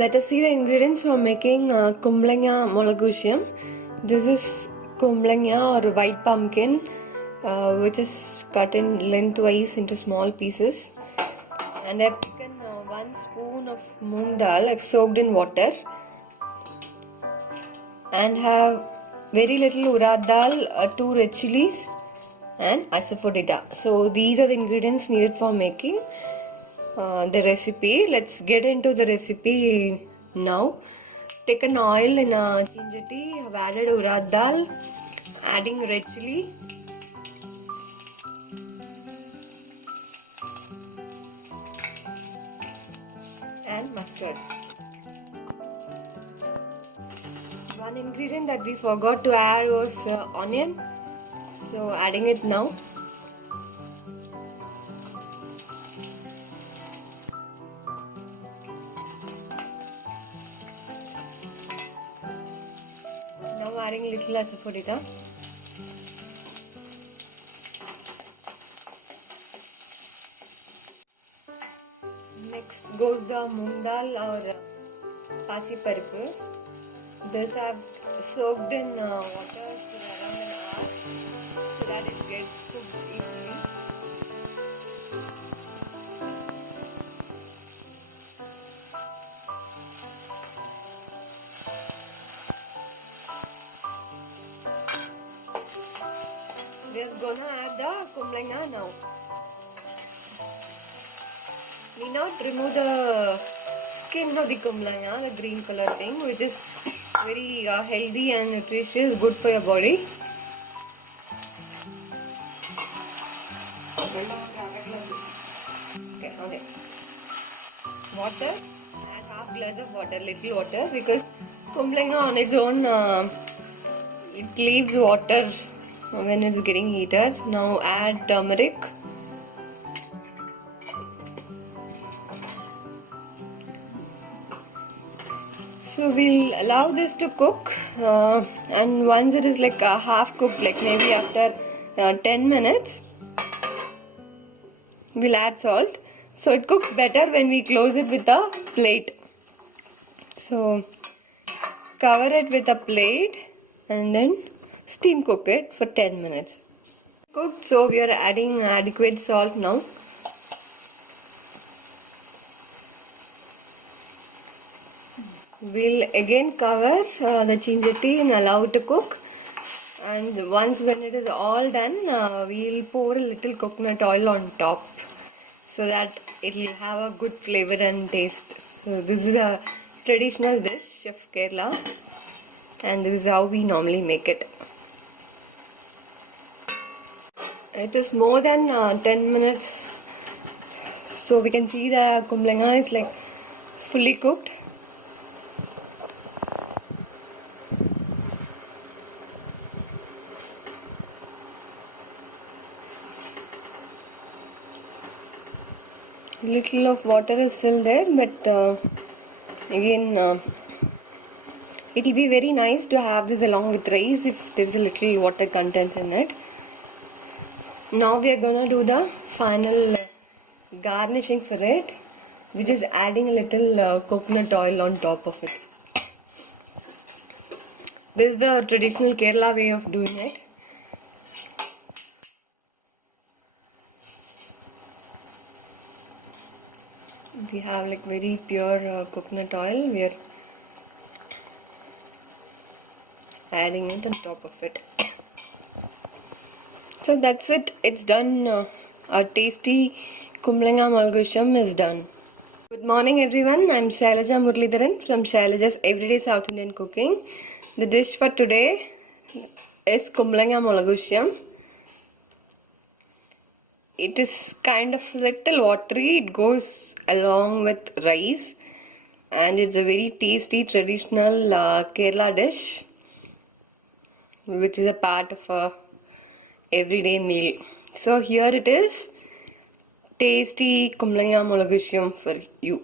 Let us see the ingredients for making Kumbalangya Mulagushiyam. This is Kumbalangya or white pumpkin, which is cut in lengthwise into small pieces. And I've taken 1 spoon of moong dal. I've soaked in water. And have very little urad dal, 2 red chilies, and asafoetida. So these are the ingredients needed for making the recipe. Let's get into the recipe now. Take an oil in a chinjati. I've added urad dal, adding red chili, and mustard. One ingredient that we forgot to add was onion, so adding it now. Now adding little asafoetida. Next goes the moong dal or pasi paripu. This I've soaked in water for around an hour so that it gets cooked easily. We are gonna add the kumbalangya now. Need not remove the skin of the kumbalangya, the green color thing, which is very healthy and nutritious, good for your body. Okay. Water, add half glass of water, little water, because kumbalangya on its own it leaves water when it's getting heated. Now add turmeric. So we'll allow this to cook, and once it is like half cooked, like maybe after 10 minutes, we'll add salt. So it cooks better when we close it with a plate. So cover it with a plate and then steam cook it for 10 minutes. Cooked, so we are adding adequate salt now. We'll again cover the chinjati and allow it to cook, and once when it is all done, we'll pour a little coconut oil on top so that it will have a good flavor and taste. So this is a traditional dish of Kerala, and this is how we normally make it. It is more than 10 minutes, so we can see the kumbalangya is like fully cooked. Little of water is still there, but again it will be very nice to have this along with rice if there is a little water content in it. Now we are gonna do the final garnishing for it, which is adding a little coconut oil on top of it. This is the traditional Kerala way of doing it. We have like very pure coconut oil. We are adding it on top of it. So that's it. It's done. Our tasty Kumbalangya Mulagushiyam is done. Good morning, everyone. I'm Shailaja Muralidharan from Shailaja's Everyday South Indian Cooking. The dish for today is Kumbalangya Mulagushiyam. It is kind of little watery. It goes along with rice, and it's a very tasty traditional Kerala dish, which is a part of a everyday meal. So here it is, tasty Kumbalangya Mulagushiyam for you.